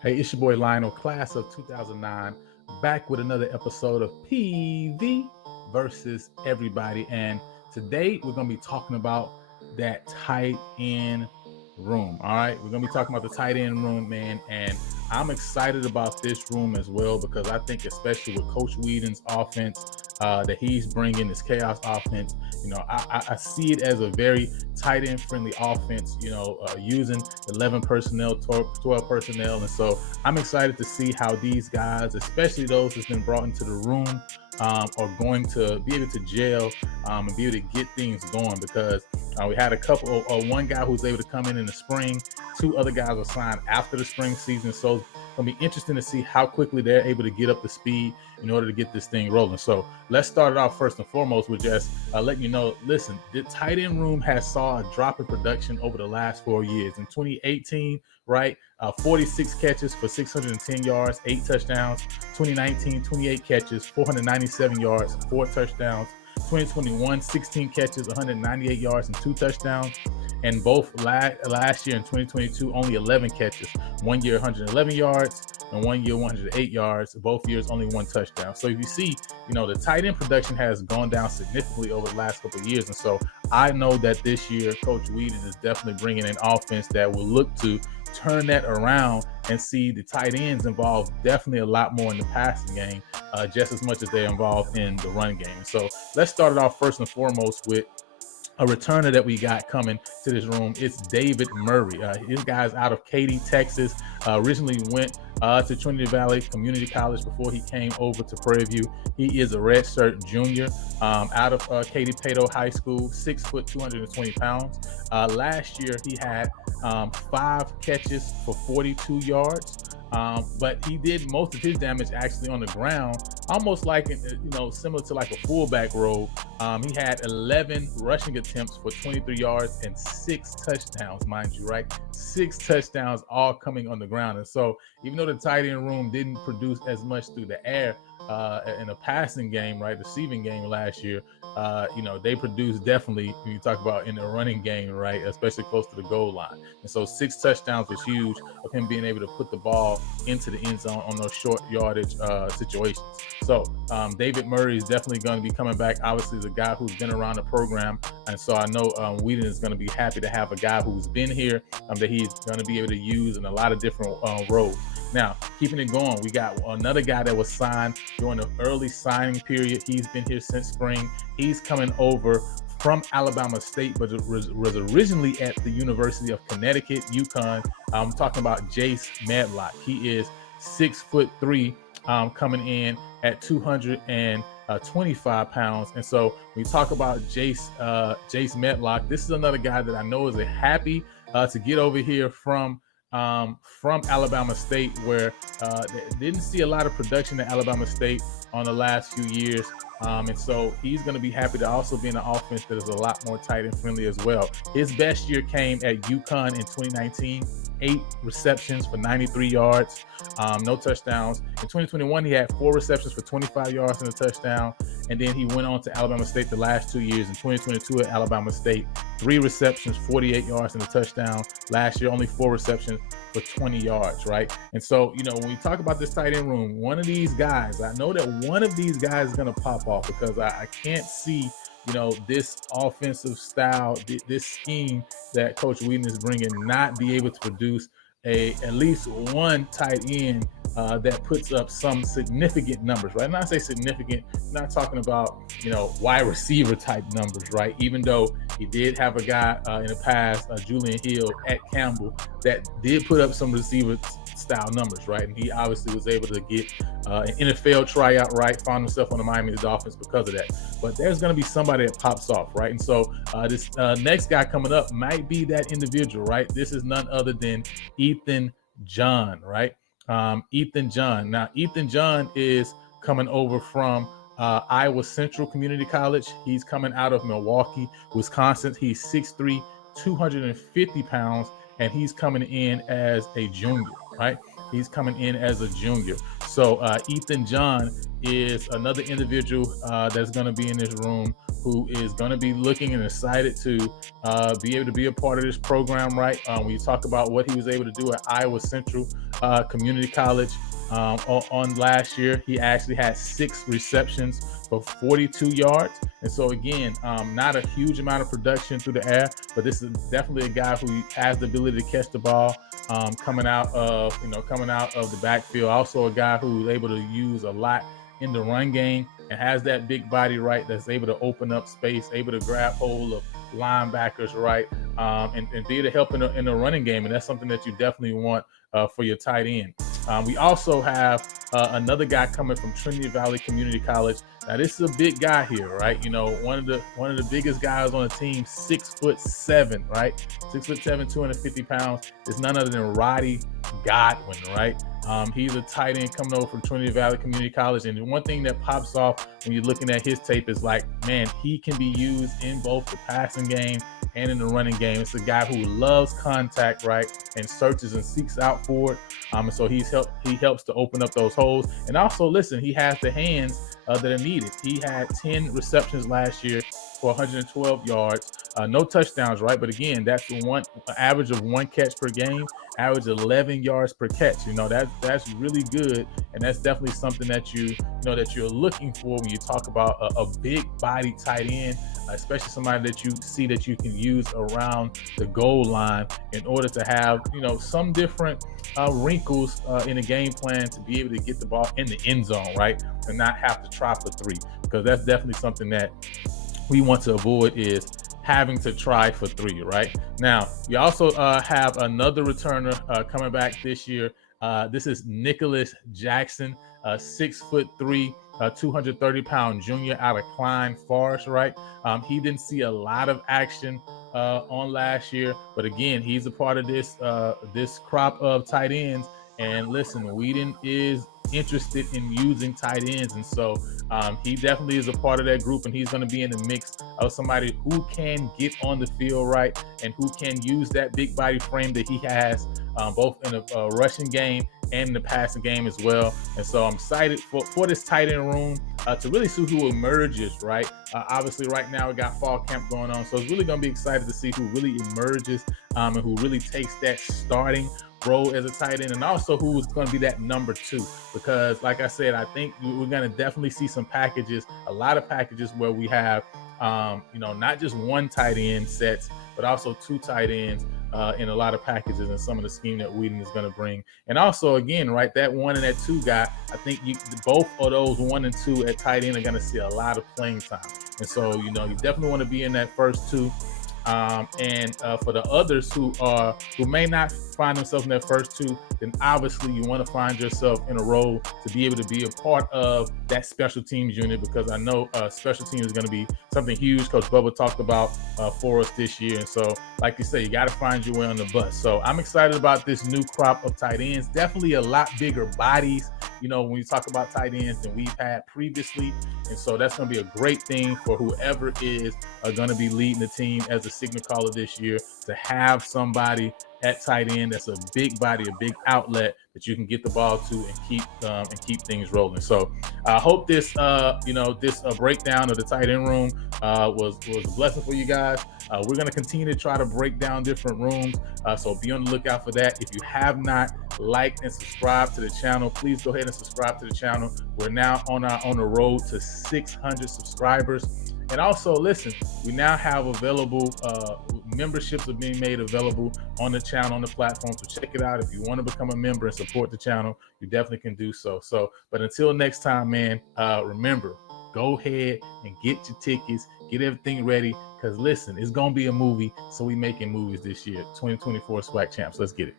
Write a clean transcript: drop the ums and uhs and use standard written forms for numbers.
Hey, it's your boy Lionel, class of 2009, back with another episode of PV versus everybody. And today we're going to be talking about that tight end room. All right, we're going to be talking about the tight end room, man. And I'm excited about this room as well because I think, especially with Coach Whedon's offense that he's bringing, this chaos offense, I see it as a very tight end friendly offense, using 11 personnel, 12 personnel. And so I'm excited to see how these guys, especially those that's been brought into the room, are going to be able to gel and be able to get things going because we had a couple, one guy who's able to come in the spring, two other guys were signed after the spring season. So it's going to be interesting to see how quickly they're able to get up to speed in order to get this thing rolling. So let's start it off first and foremost with just letting you know, listen, the tight end room has saw a drop in production over the last 4 years. In 2018, right, 46 catches for 610 yards, 8 touchdowns. 2019, 28 catches, 497 yards, 4 touchdowns. 2021, 16 catches, 198 yards, and 2 touchdowns. And both last year in 2022, only 11 catches. 1 year, 111 yards, and 1 year, 108 yards. Both years, only 1 touchdown. So if you see, the tight end production has gone down significantly over the last couple of years. And so I know that this year, Coach Whedon is definitely bringing an offense that will look to turn that around and see the tight ends involved definitely a lot more in the passing game, just as much as they're involved in the run game. So let's start it off first and foremost with a returner that we got coming to this room. It's David Murray. His guy's out of Katy, Texas. Originally went to Trinity Valley Community College before he came over to Prairie View. He is a redshirt junior out of Katy Pato High School, 6 foot, 220 pounds. Last year, he had 5 catches for 42 yards. But he did most of his damage actually on the ground, almost like, similar to like a fullback role. He had 11 rushing attempts for 23 yards and 6 touchdowns, mind you, right? 6 touchdowns all coming on the ground. And so even though the tight end room didn't produce as much through the air in a passing game, right, receiving game last year, they produced definitely when you talk about in the running game, right, especially close to the goal line. And so 6 touchdowns was huge of him being able to put the ball into the end zone on those short yardage situations. So David Murray is definitely going to be coming back. Obviously, the guy who's been around the program. And so I know Whedon is going to be happy to have a guy who's been here that he's going to be able to use in a lot of different roles. Now, keeping it going, we got another guy that was signed during the early signing period. He's been here since spring. He's coming over from Alabama State, but was originally at the University of Connecticut, UConn. I'm talking about Jace Medlock. He is 6'3", coming in at 225 pounds. And so when we talk about Jace Medlock, this is another guy that I know is happy to get over here from Alabama State, where they didn't see a lot of production at Alabama State on the last few years. And so he's going to be happy to also be in an offense that is a lot more tight and friendly as well. His best year came at UConn in 2019, 8 receptions for 93 yards, no touchdowns. In 2021, he had 4 receptions for 25 yards and a touchdown. And then he went on to Alabama State the last 2 years. In 2022 at Alabama State, 3 receptions, 48 yards and a touchdown. Last year, only 4 receptions for 20 yards, right? And so, when we talk about this tight end room, one of these guys, I know that one of these guys is going to pop off because I can't see, this offensive style, this scheme that Coach Whedon is bringing, not be able to produce at least one tight end that puts up some significant numbers, right? And I say significant, I'm not talking about, wide receiver type numbers, right? Even though he did have a guy in the past, Julian Hill at Campbell, that did put up some receiver style numbers, right? And he obviously was able to get an NFL tryout, right? Found himself on the Miami Dolphins because of that. But there's going to be somebody that pops off, right? And so this next guy coming up might be that individual, right? This is none other than Ethan John, right? Ethan John. Now, Ethan John is coming over from Iowa Central Community College. He's coming out of Milwaukee, Wisconsin. He's 6'3", 250 pounds, and he's coming in as a junior, right? He's coming in as a junior. So Ethan John is another individual that's going to be in this room who is going to be looking and excited to be able to be a part of this program, right? When you talk about what he was able to do at Iowa Central Community College on last year, he actually had 6 receptions for 42 yards. And so again, not a huge amount of production through the air, but this is definitely a guy who has the ability to catch the ball coming out of the backfield. Also a guy who is able to use a lot in the run game and has that big body, right, that's able to open up space, able to grab hold of linebackers, right, and be able to help in the running game. And that's something that you definitely want for your tight end. We also have another guy coming from Trinity Valley Community College. Now this is a big guy here, right? You know, one of the biggest guys on the team, 6'7", right? 6'7", 250 pounds. Is none other than Roddy Godwin, right? He's a tight end coming over from Trinity Valley Community College. And one thing that pops off when you're looking at his tape is like, man, he can be used in both the passing game and in the running game. It's a guy who loves contact, right, and searches and seeks out for it. And so he helps to open up those holes. And also, listen, he has the hands that are needed. He had 10 receptions last year for 112 yards, no touchdowns, right? But again, that's one average of 1 catch per game, average 11 yards per catch. You know, that's really good, and that's definitely something that you're looking for when you talk about a big body tight end, especially somebody that you see that you can use around the goal line in order to have some different wrinkles in the game plan to be able to get the ball in the end zone, right, and not have to try for 3, because that's definitely something that we want to avoid, is having to try for 3, right? Now, you also have another returner coming back this year. This is Nicholas Jackson, 6'3", 230-pound junior out of Klein Forest, right? He didn't see a lot of action on last year, but again, he's a part of this crop of tight ends. And listen, Whedon is interested in using tight ends, and so he definitely is a part of that group, and he's going to be in the mix of somebody who can get on the field, right, and who can use that big body frame that he has, both in a rushing game and in the passing game as well. And so I'm excited for this tight end room to really see who emerges, right? Obviously, right now we got fall camp going on, so it's really going to be excited to see who really emerges and who really takes that starting role as a tight end, and also who is going to be that number 2, because like I said, I think we're going to definitely see some packages, a lot of packages where we have not just one tight end sets, but also 2 tight ends in a lot of packages and some of the scheme that Whedon is going to bring. And also, again, right, that 1 and that 2 guy, I think both of those 1 and 2 at tight end are going to see a lot of playing time. And so, you definitely want to be in that first 2. And for the others who may not find themselves in that first 2, then obviously you want to find yourself in a role to be able to be a part of that special teams unit, because I know special teams is going to be something huge Coach Bubba talked about for us this year. And so, like you say, you got to find your way on the bus. So I'm excited about this new crop of tight ends. Definitely a lot bigger bodies, when you talk about tight ends, than we've had previously. And so that's going to be a great thing for whoever is going to be leading the team as a signal caller this year, to have somebody at tight end that's a big body, a big outlet that you can get the ball to and keep things rolling. So I hope this breakdown of the tight end room was a blessing for you guys. We're going to continue to try to break down different rooms, so be on the lookout for that. If you have not liked and subscribed to the channel, please go ahead and subscribe to the channel. We're now on the road to 600 subscribers. And also, listen, we now have available memberships are being made available on the channel, on the platform. So check it out. If you want to become a member and support the channel, you definitely can do so. But until next time, man, remember, go ahead and get your tickets, get everything ready, because listen, it's gonna be a movie. So we making movies this year, 2024 SWAC Champs. Let's get it.